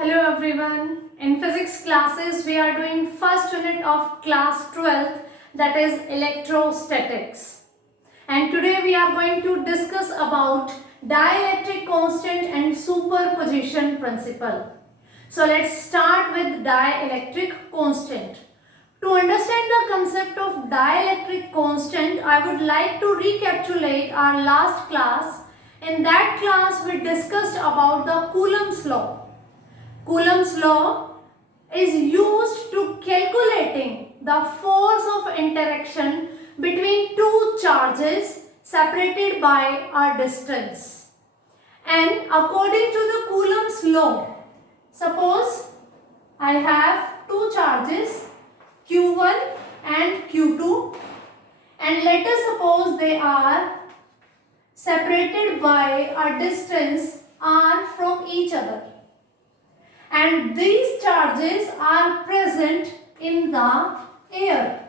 Hello everyone. In physics classes we are doing first unit of class 12, that is electrostatics. And today we are going to discuss about dielectric constant and superposition principle. So let's start with dielectric constant. To understand the concept of dielectric constant, I would like to recapitulate our last class. In that class we discussed about the Coulomb's law. Coulomb's law is used to calculating the force of interaction between two charges separated by a distance. And according to the Coulomb's law, suppose I have two charges Q1 and Q2, and let us suppose they are separated by a distance r from each other. And these charges are present in the air.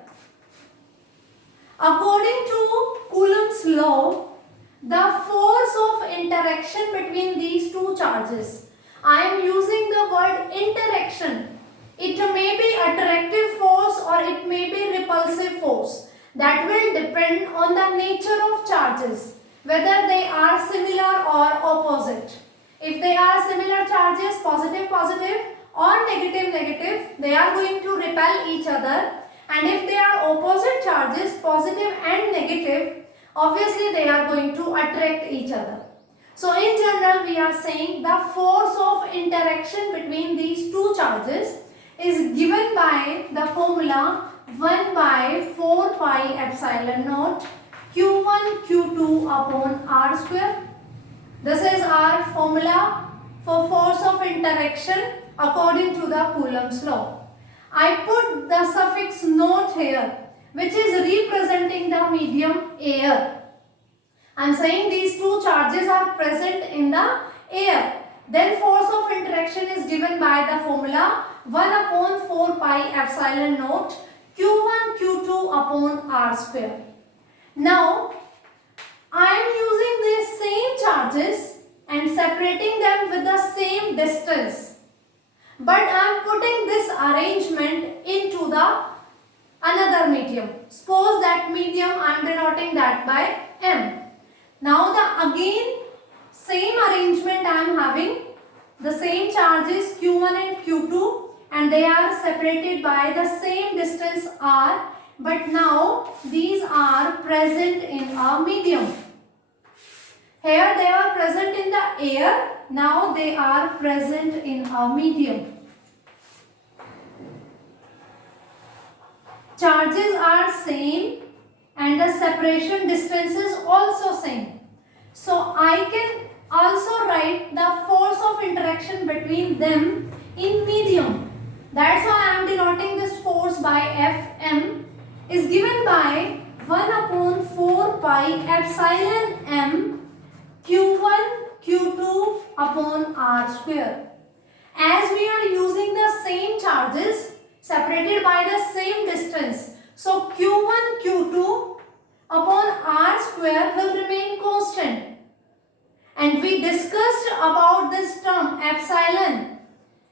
According to Coulomb's law, the force of interaction between these two charges, I am using the word interaction. It may be attractive force or it may be repulsive force. That will depend on the nature of charges, whether they are similar or opposite. If they are similar charges, positive, positive or negative, negative, they are going to repel each other. And if they are opposite charges, positive and negative, obviously they are going to attract each other. So in general, we are saying the force of interaction between these two charges is given by the formula 1 by 4 pi epsilon naught Q1 Q2 upon R square. This is our formula for force of interaction according to the Coulomb's law. I put the suffix naught here, which is representing the medium air. I am saying these two charges are present in the air. Then force of interaction is given by the formula 1 upon 4 pi epsilon naught Q1 Q2 upon R square. Now, I am using these same charges and separating them with the same distance. But I am putting this arrangement into the another medium. Suppose that medium I am denoting that by M. Now the again same arrangement I am having. The same charges Q1 and Q2 and they are separated by the same distance R. But now these are present in a medium. Here they are present in the air, now they are present in a medium. Charges are same and the separation distance is also same. So I can also write the force of interaction between them in medium. That's why I am denoting this force by Fm is given by 1 upon 4 pi epsilon m Q1 Q2 upon R square. As we are using the same charges separated by the same distance, so Q1 Q2 upon R square will remain constant. And we discussed about this term epsilon.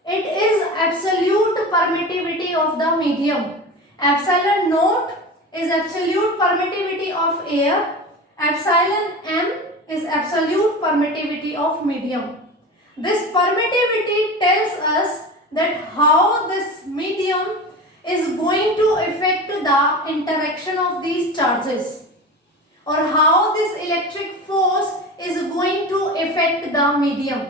It is absolute permittivity of the medium. Epsilon naught is absolute permittivity of air. Epsilon m is absolute permittivity of medium. This permittivity tells us that how this medium is going to affect the interaction of these charges, or how this electric force is going to affect the medium.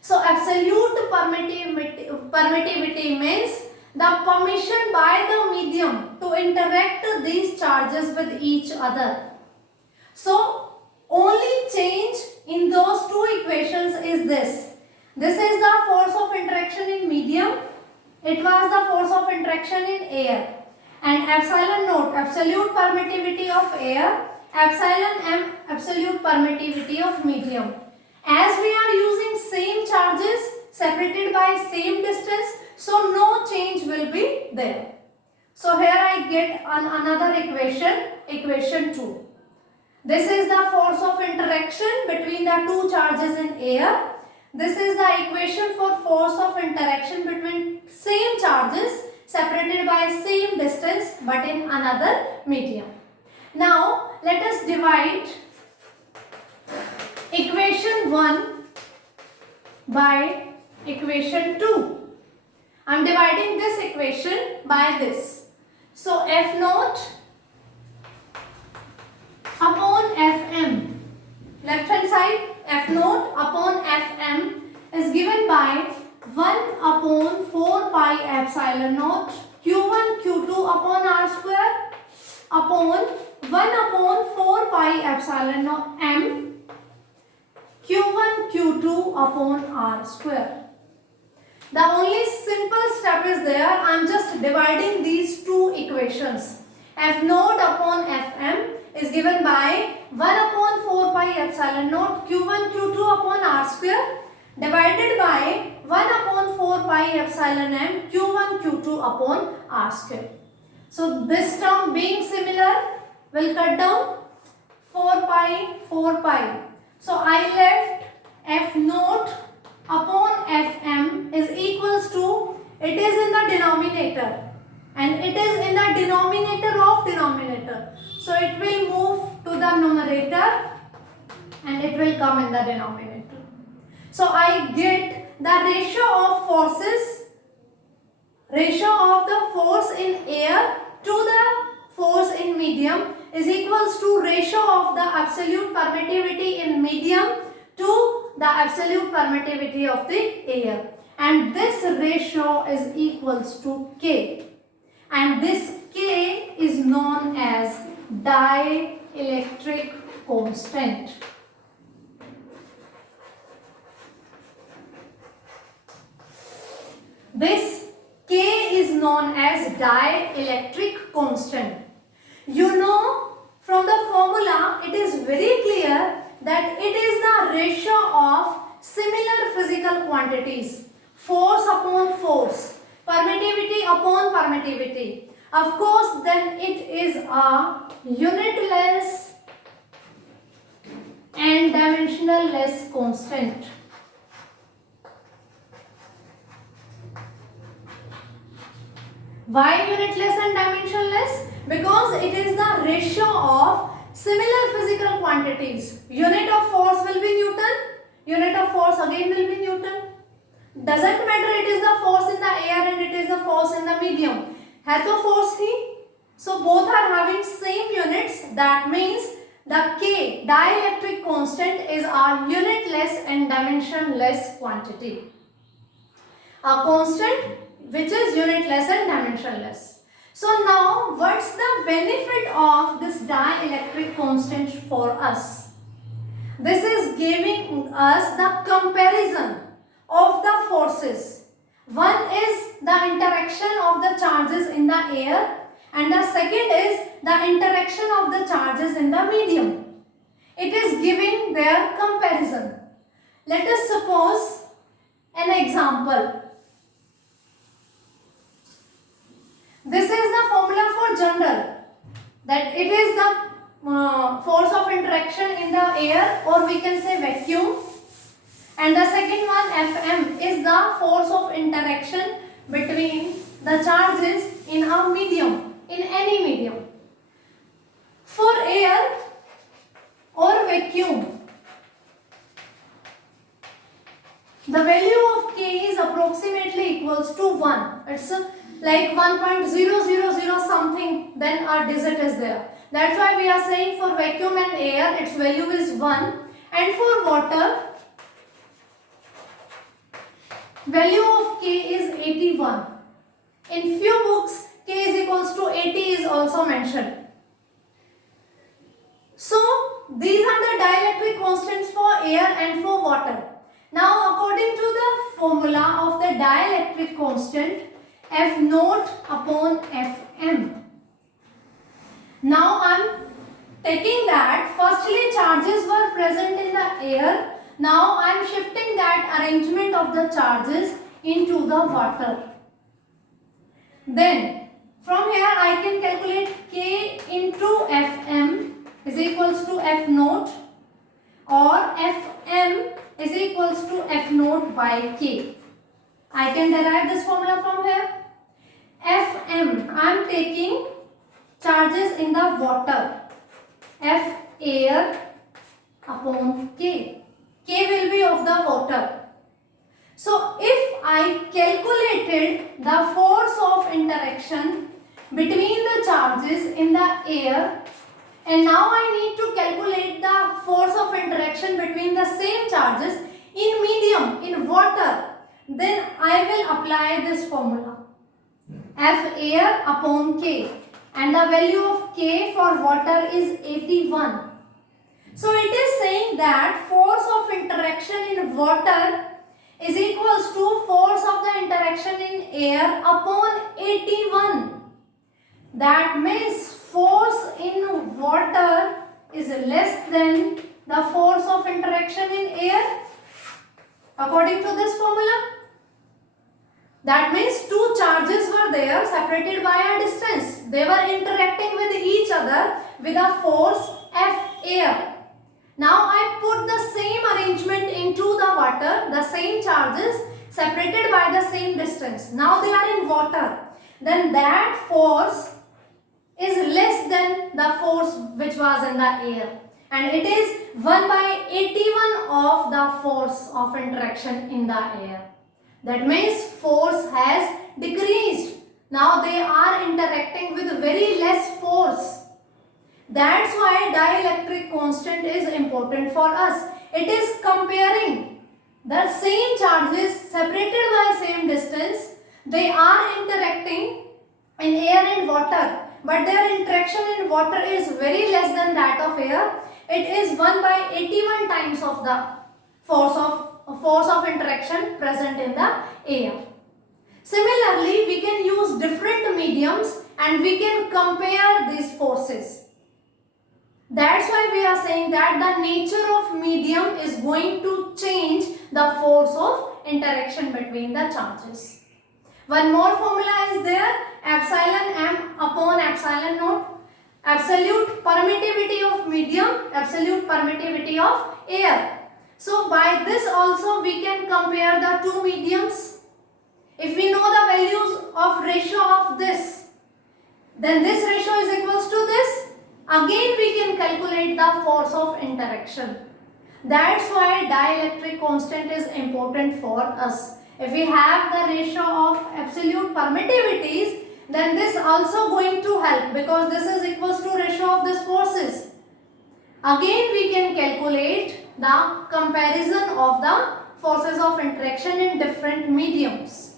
So absolute permittivity means the permission by the medium to interact these charges with each other. So only change in those two equations is this. This is the force of interaction in medium. It was the force of interaction in air. And epsilon naught, absolute permittivity of air. Epsilon m, absolute permittivity of medium. As we are using same charges separated by same distance, so no change will be there. So here I get another equation, equation 2. This is the force of interaction between the two charges in air. This is the equation for force of interaction between same charges separated by same distance but in another medium. Now let us divide equation 1 by equation 2. I am dividing this equation by this. So F naught upon Fm, left hand side, F naught upon Fm is given by 1 upon 4 pi epsilon naught Q1 Q2 upon R square upon 1 upon 4 pi epsilon naught M Q1 Q2 upon R square. The only simple step is there. I am just dividing these two equations. F naught upon Fm is given by 1 upon 4 pi epsilon naught Q1 Q2 upon R square divided by 1 upon 4 pi epsilon M Q1 Q2 upon R square. So this term being similar will cut down 4 pi. So I left F naught upon Fm is equals to, it is in the denominator and it is in the denominator of denominator. So it will move to the numerator and it will come in the denominator. So I get the ratio of forces, ratio of the force in air to the force in medium is equals to ratio of the absolute permittivity in medium to the absolute permittivity of the air, and this ratio is equals to K, and this K is known as dielectric constant. This K is known as dielectric constant. You know from the formula it is very clear that it is the ratio of similar physical quantities, force upon force, permittivity upon permittivity. Of course, then it is a unitless and dimensionless constant. Why unitless and dimensionless? Because it is the ratio of similar physical quantities. Unit of force will be Newton. Unit of force again will be Newton. Doesn't matter it is the force in the air and it is the force in the medium. है तो force he. So both are having same units. That means the K, dielectric constant, is a unitless and dimensionless quantity. A constant which is unitless and dimensionless. So now what's the benefit of this dielectric constant for us? This is giving us the comparison of the forces. One is the interaction of the charges in the air and the second is the interaction of the charges in the medium. It is giving their comparison. Let us suppose an example. This is the formula for general, that it is the force of interaction in the air, or we can say vacuum, and the second one Fm is the force of interaction between the charges in a medium, in any medium. For air or vacuum, the value of K is approximately equals to 1. It's like 1.000 something, then our digit is there. That's why we are saying for vacuum and air its value is 1, and for water value of K is 81. In few books K is equals to 80 is also mentioned. So these are the dielectric constants for air and for water. Now according to the formula of the dielectric constant, F naught upon Fm. Now I am taking that firstly charges were present in the air. Now I am shifting that arrangement of the charges into the water. Then from here I can calculate K into Fm is equals to F naught, or Fm is equals to F naught by K. I can derive this formula from here. Fm, I am taking charges in the water. F air upon K. K will be of the water. So if I calculated the force of interaction between the charges in the air, and now I need to calculate the force of interaction between the same charges in medium, in water, then I will apply this formula. F air upon K, and the value of K for water is 81. So it is saying that force of interaction in water is equals to force of the interaction in air upon 81. That means force in water is less than the force of interaction in air according to this formula. That means two charges were there separated by a distance. They were interacting with each other with a force F air. Now I put the same arrangement into the water, the same charges separated by the same distance. Now they are in water. Then that force is less than the force which was in the air. And it is 1 by 81 of the force of interaction in the air. That means force has decreased. Now they are interacting with very less force. That's why dielectric constant is important for us. It is comparing the same charges separated by same distance. They are interacting in air and water, but their interaction in water is very less than that of air. It is 1 by 81 times of the force of interaction present in the air. Similarly, we can use different mediums and we can compare these forces. That's why we are saying that the nature of medium is going to change the force of interaction between the charges. One more formula is there, epsilon m upon epsilon naught, absolute permittivity of medium, absolute permittivity of air. So by this also we can compare the two mediums. If we know the values of ratio of this, then this ratio is equals to this. Again we can calculate the force of interaction. That's why dielectric constant is important for us. If we have the ratio of absolute permittivities, then this also going to help because this is equals to ratio of these forces. Again we can calculate the comparison of the forces of interaction in different mediums.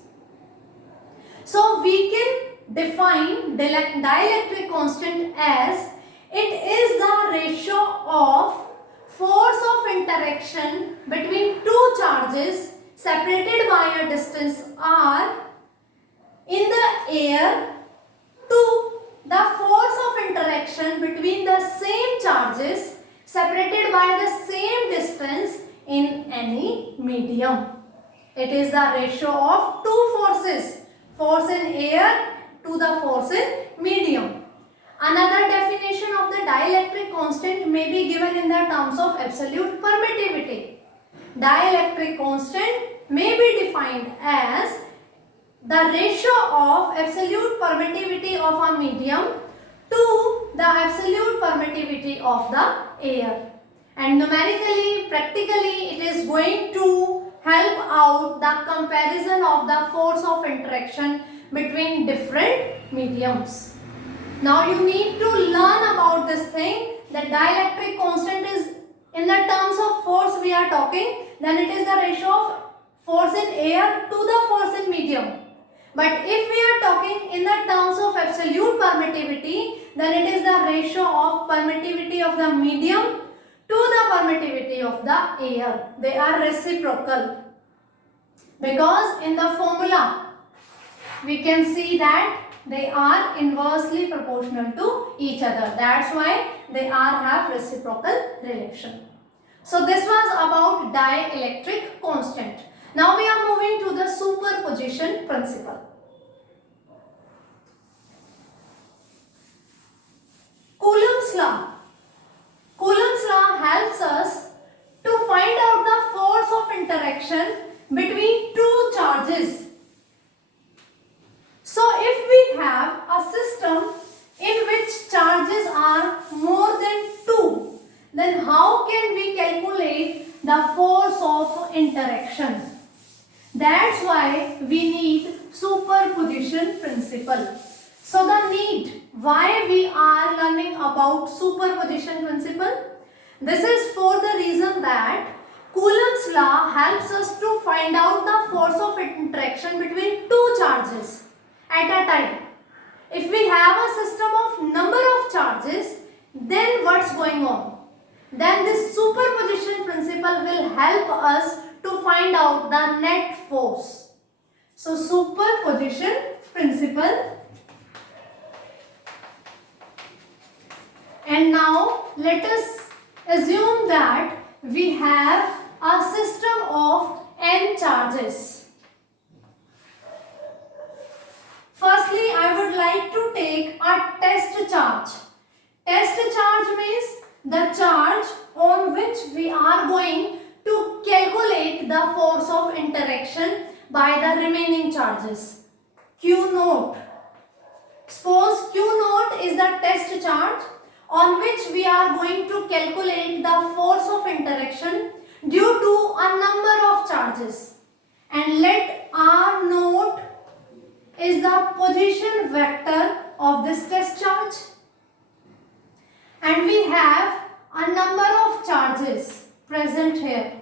So we can define dielectric constant as it is the ratio of force of interaction between two charges separated by a distance r in the air to the force of interaction between the same charges separated by the same distance in any medium. It is the ratio of two forces, force in air to the force in medium. Another definition of the dielectric constant may be given in the terms of absolute permittivity. Dielectric constant may be defined as the ratio of absolute permittivity of a medium to the absolute permittivity of the air. And numerically, practically, it is going to help out the comparison of the force of interaction between different mediums. Now you need to learn about this thing that dielectric constant is in the terms of force we are talking, then it is the ratio of force in air to the force in medium. But if we are talking in the terms of absolute permittivity, then it is the ratio of permittivity of the medium to the permittivity of the air. They are reciprocal. Because in the formula, we can see that they are inversely proportional to each other. That's why they have reciprocal relation. So this was about dielectric constant. Now we are moving to the superposition principle. Coulomb's law. Coulomb's law helps us to find out the force interaction between two charges. So if we have a system in which charges are more than 2, then how can we calculate the force of interaction? That's why we need superposition principle. So the need, why we are learning about superposition principle? This is for the reason that Coulomb's law helps us to find out the force of interaction between two charges at a time. If we have a system of number of charges, then what's going on? Then this superposition principle will help us to find out the net force. So superposition principle. And now let us assume that we have a system of n charges. Firstly, I would like to take a test charge. Test charge means the charge on which we are going to calculate the force of interaction by the remaining charges. Q naught. Suppose Q naught is the test charge on which we are going to calculate the force of interaction due to a number of charges. And let R naught is the position vector of this test charge. And we have a number of charges present here.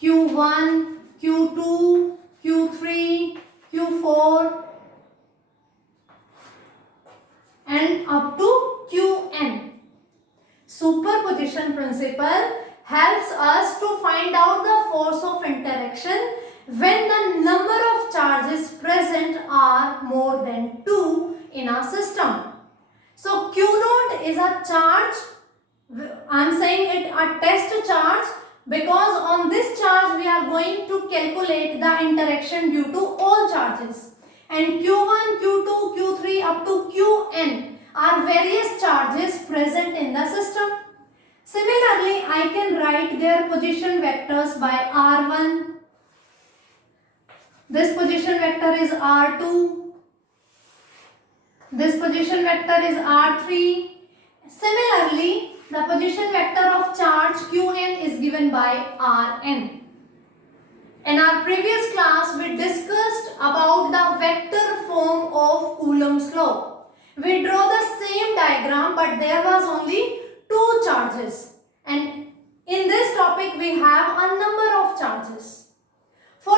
Q1, Q2, Q3, Q4 and up to Qn. Superposition principle helps us to find out the force of interaction when the number of charges present are more than 2 in our system. So Q naught is a charge, I am saying it a test charge because on this charge we are going to calculate the interaction due to all charges. And Q1, Q2, Q3 up to Qn are various charges present in the system. Similarly, I can write their position vectors by R1. This position vector is R2. This position vector is R3. Similarly, the position vector of charge Qn is given by Rn. In our previous class, we discussed about the vector form of Coulomb's law. We draw the same diagram, but there was only 2 charges. And in this topic, we have a number of charges. For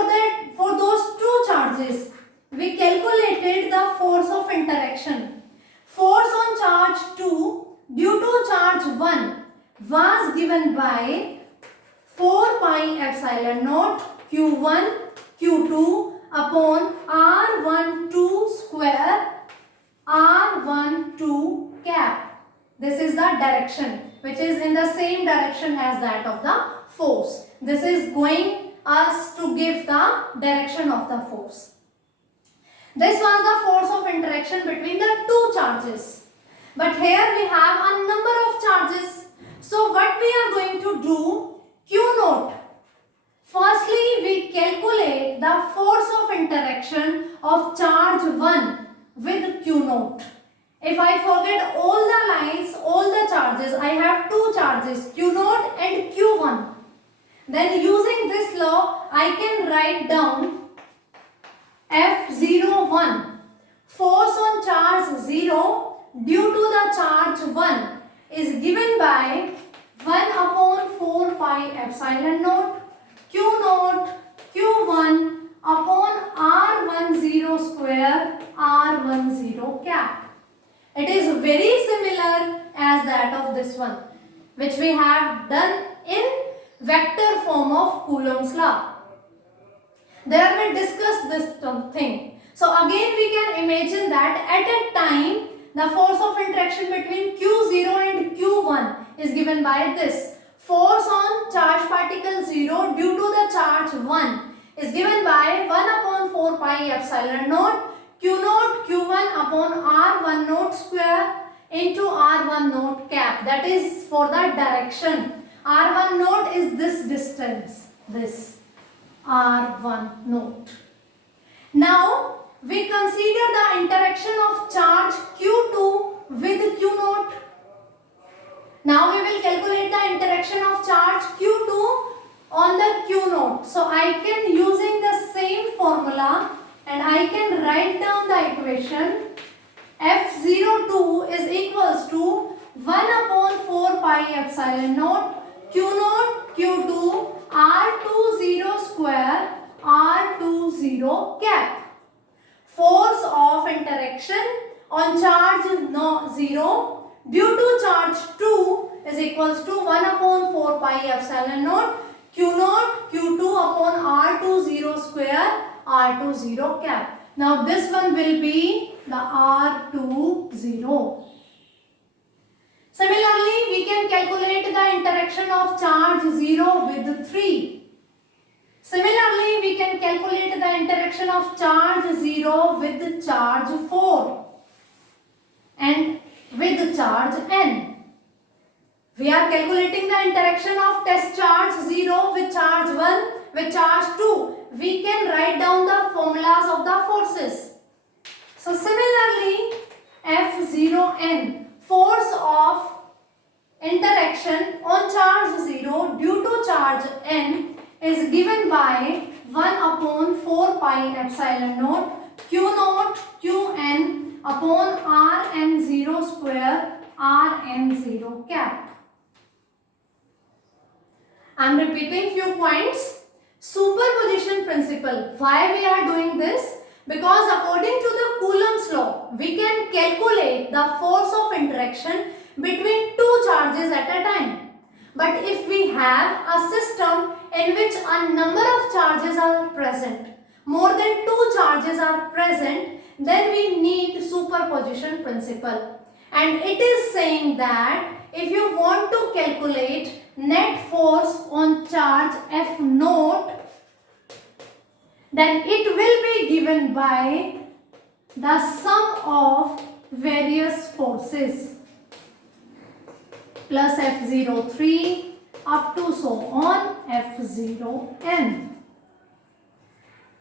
those 2 charges, we calculated the force of interaction. Force on charge 2 due to charge 1 was given by 4 pi epsilon naught Q1 Q2 upon R12 square R12 cap. This is the direction which is in the same direction as that of the force. This is going us to give the direction of the force. This was the force of interaction between the 2 charges. But here we have a number of charges. So what we are going to do, Q naught. Firstly, we calculate the force of interaction of charge 1 with Q naught. If I forget all the lines, all the charges, I have 2 charges, Q naught and Q1. Then using this law, I can write down F01. Force on charge 0 due to the charge 1 is given by 1 upon 4 pi epsilon naught Q naught Q1 upon R10 square R10 cap. It is very similar as that of this one, which we have done in vector form of Coulomb's law. There we discussed this thing. So again we can imagine that at a time the force of interaction between Q0 and Q1 is given by this. Force on charge particle 0 due to the charge 1 is given by 1 upon 4 pi epsilon naught Q naught Q1 upon R1 naught square into R1 naught cap. That is for the direction. R1 naught is this distance, this. R1 naught. Now we consider the interaction of charge Q2 with Q naught. Now we will calculate the interaction of charge Q2 on the Q naught. So I can, using the same formula, and I can write down the equation F02 is equals to 1 upon 4 pi epsilon naught Q naught Q2 R20 square R20 cap. Force of interaction on charge 0 due to charge 2 is equals to 1 upon 4 pi epsilon naught Q naught Q2 upon R20 square R20 cap. Now this one will be the R20. Similarly, we can calculate the interaction of charge 0 with 3. Similarly, we can calculate the interaction of charge 0 with charge 4 and with charge n. We are calculating the interaction of test charge 0 with charge 1 with charge 2. We can write down the formulas of the forces. So similarly, F0n, force of interaction on charge 0 due to charge n is given by 1 upon 4 pi epsilon naught Q naught Qn upon Rn0 square Rn0 cap. I am repeating few points. Superposition principle. Why we are doing this? Because according to the Coulomb's law, we can calculate the force of interaction between two charges at a time. But if we have a system in which a number of charges are present, more than two charges are present, then we need superposition principle. And it is saying that if you want to calculate net force on charge F naught, then it will be given by the sum of various forces plus F03 up to so on F0n.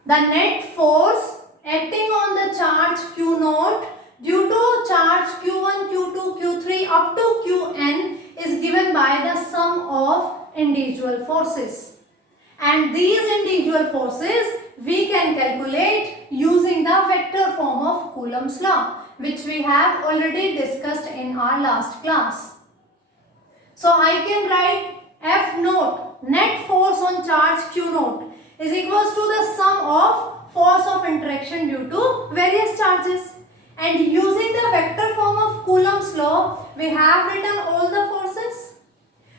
The net force acting on the charge Q naught due to charge Q1, Q2, Q3 up to Qn is given by the sum of individual forces. And these individual forces we can calculate using the vector form of Coulomb's law, which we have already discussed in our last class. So I can write F naught, net force on charge Q naught, is equals to the sum of force of interaction due to various charges. And using the vector form of Coulomb's law, we have written all the forces.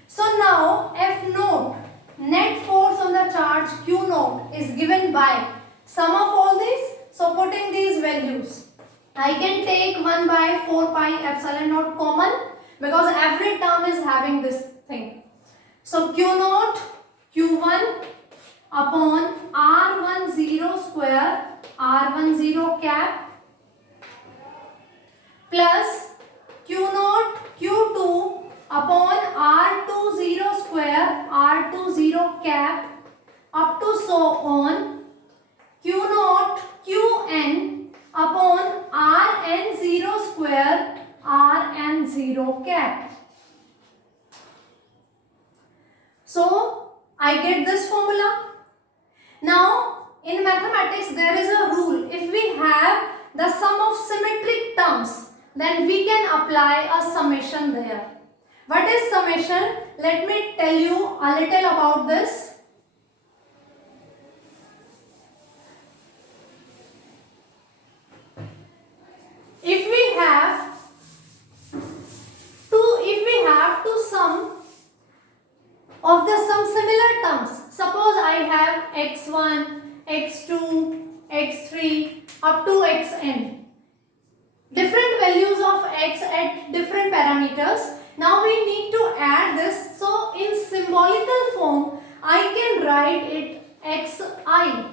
So now F naught, net force on the charge Q naught, is given by sum of all these. So putting these values, I can take 1 by 4 pi epsilon naught common because every term is having this thing. So Q naught Q1 upon R10 square R10 cap plus Q naught Q2 upon R20 square R20 cap up to so on Q naught Qn upon Rn0 square Rn0 cap. So I get this formula. Now in mathematics there is a rule. If we have the sum of symmetric terms, then we can apply a summation there. What is summation? Let me tell you a little about this. If we have to sum of some similar terms, suppose I have x1, x2, x3 up to xn, different values of x at different parameters. Now we need to add this. So in symbolical form, I can write it xi.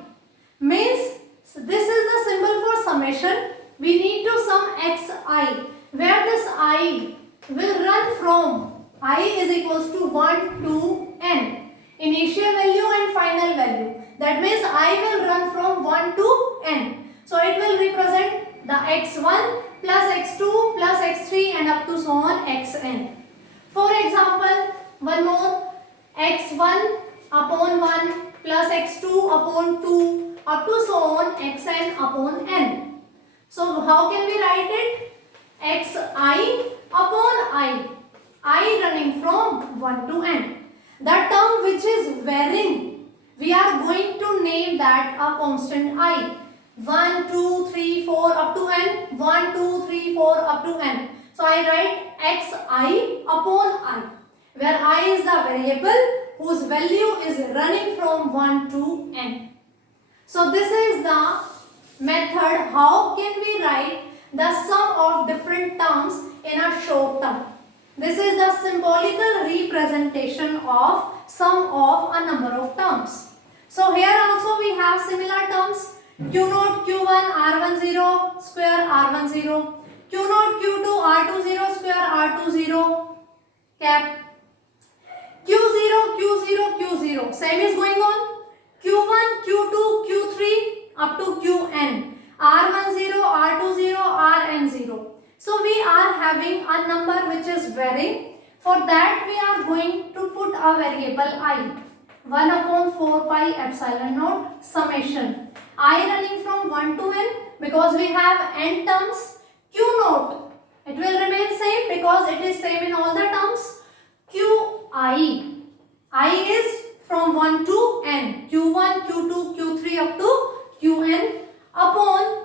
Means this is the symbol for summation. We need to sum xi, where this I will run from I is equals to 1 to n. initial value and final value. That means I will run from 1 to n. So it will represent the x1 plus x2 plus x3 and up to so on xn. For example, one more, x1 upon 1 plus x2 upon 2 up to so on xn upon n. So how can we write it? xi upon I running from 1 to n. The term which is varying, we are going to name that a constant I. 1, 2, 3, 4 up to n. 1, 2, 3, 4 up to n. So I write xi upon I, where I is the variable whose value is running from 1 to n. So this is the method how can we write the sum of different terms in a short term. This is the symbolical representation of sum of a number of terms. So here also we have similar terms. Q0, Q1, R10 square, R10. Q0, Q2, R20 square, R20 cap. Q0, Q0, Q0. Same is going on. Q1, Q2, Q3 up to Qn. R10, R20, Rn0. So we are having a number which is varying. For that we are going to put a variable I. 1 upon 4 pi epsilon naught summation. I running from 1 to n because we have n terms. Q0, it will remain same because it is same in all the terms. Qi. I is from 1 to n. Q1, Q2, Q3 up to Qn upon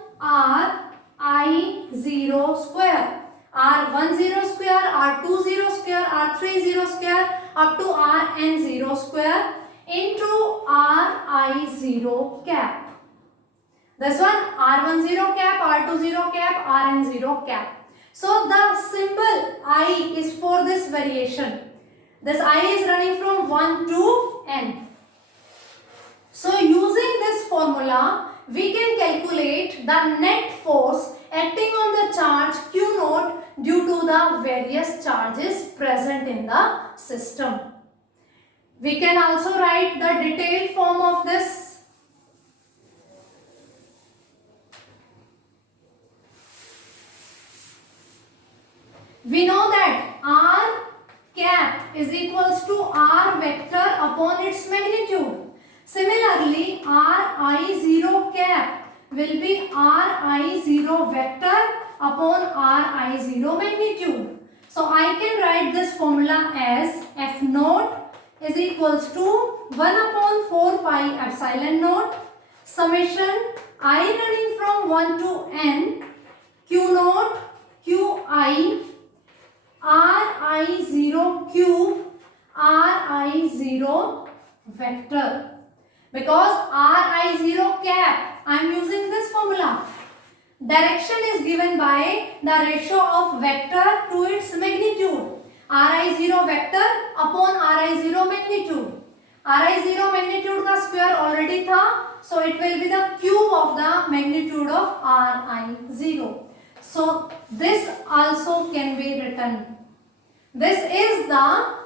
I0 square. R10 square, R20 square, R30 square up to Rn0 square into Ri0 cap. This one R10 cap, R20 cap, Rn0 cap. So the symbol I is for this variation. This I is running from 1 to n. So using this formula, we can calculate the net force acting on the charge Q0 due to the various charges present in the system. We can also write the detailed form of this. We know that R cap is equals to R vector upon its magnitude. Similarly, Ri0 cap will be Ri0 vector upon Ri0 magnitude. So I can write this formula as F naught is equals to 1 upon 4 pi epsilon naught summation I running from 1 to n Q naught Qi Ri0 cube Ri0 vector. Because Ri0 cap, I am using this formula. Direction is given by the ratio of vector to its magnitude. Ri0 vector upon Ri0 magnitude. Ri0 magnitude का square already था, so it will be the cube of the magnitude of Ri0. So this also can be written. This is the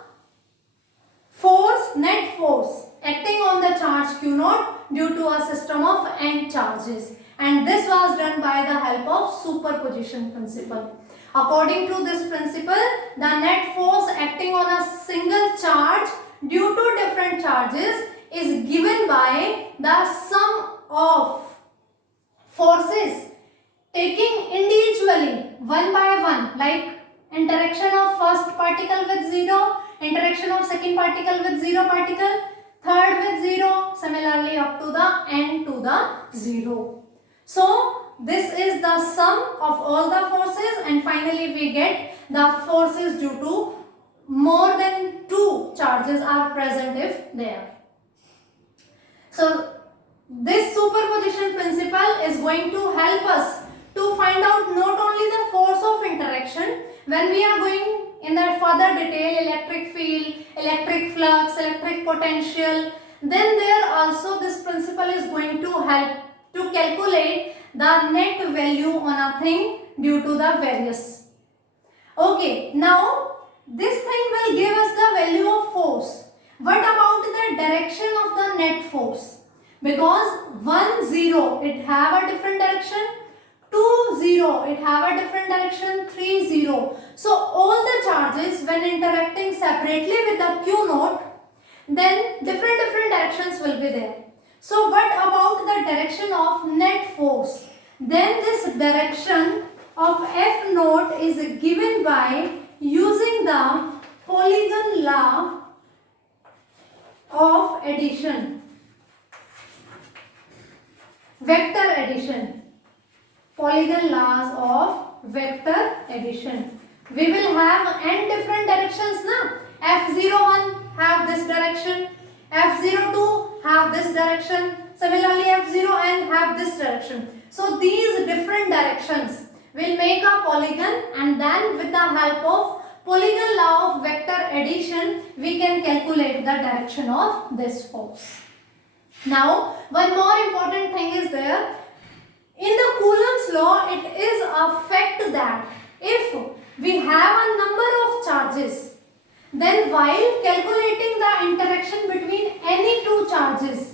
force, net force acting on the charge Q0 due to a system of n charges, and this was done by the help of superposition principle. According to this principle, the net force acting on a single charge due to different charges is given by the sum of forces taking individually one by one, like interaction of first particle with 0, interaction of second particle with 0 particle, third with 0, similarly up to the n to the 0. So this is the sum of all the forces, and finally we get the forces due to more than 2 charges are present if there. So this superposition principle is going to help us to find out not only the force of interaction, when we are going in the further detail, electric field, electric flux, electric potential, then there also this principle is going to help to calculate the net value on a thing due to the various. Okay, now this thing will give us the value of force. What about the direction of the net force? Because 1, 0, it have a different direction. 2, 0, it have a different direction. 3, 0. So all the charges when interacting separately with the Q naught, then different directions will be there. So what about the direction of net force? Then this direction of F naught is given by using the Polygon law of addition, vector addition, Polygon laws of vector addition. We will have n different directions now. F01 have this direction, F02 have this direction, similarly F0n have this direction. So these different directions will make a polygon, and then with the help of Polygon law of vector addition we can calculate the direction of this force. Now one more important thing is there. In the Coulomb's law, it is a fact that if we have a number of charges, then while calculating the interaction between any two charges,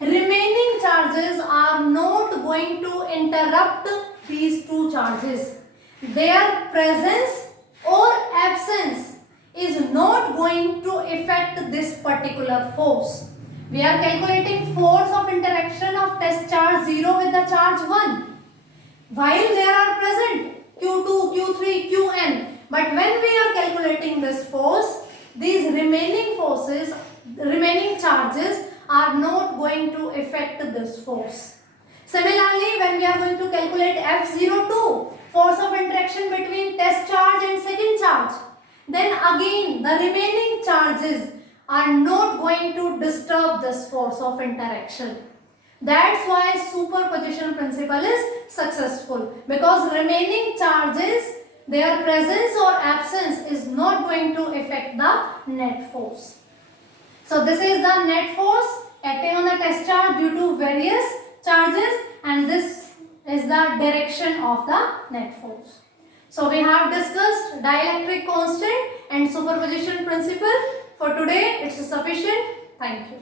remaining charges are not going to interrupt these two charges. Their presence or absence is not going to affect this particular force. We are calculating force of interaction of test charge 0 with the charge 1. While they are present Q2, Q3, Qn. But when we are calculating this force, these remaining forces, remaining charges are not going to affect this force. Similarly, when we are going to calculate F02, force of interaction between test charge and second charge, then again the remaining charges are not going to disturb this force of interaction. That's why superposition principle is successful, because remaining charges, their presence or absence is not going to affect the net force. So this is the net force acting on the test charge due to various charges, and this is the direction of the net force. So we have discussed dielectric constant and superposition principle. For today, it's sufficient. Thank you.